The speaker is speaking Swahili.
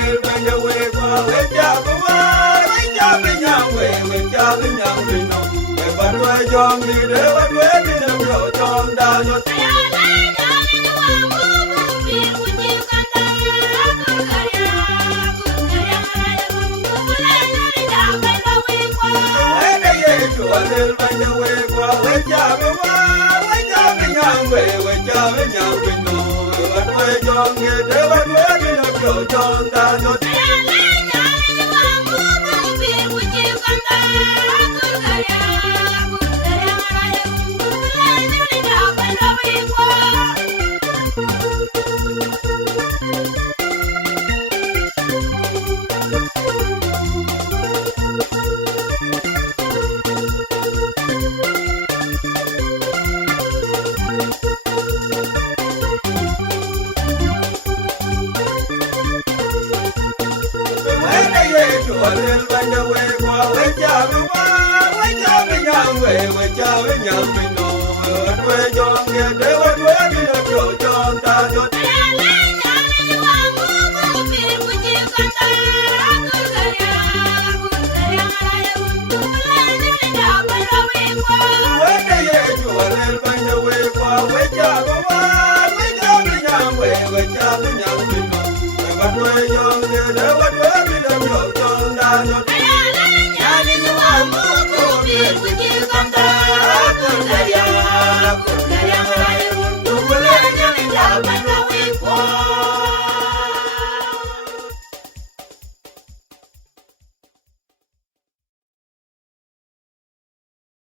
walil bende we kwa we jabu wa we jabu nyangwe we jabu nyangwe no we badwe jongi de badwe bine bro jom dano walil bende we kwa we jabu wa we jabu nyangwe we jabu nyangwe no we badwe jongi de badwe bine bro jom dano walil bende we kwa we jabu wa we jabu nyangwe we jabu nyangwe no we badwe jongi de badwe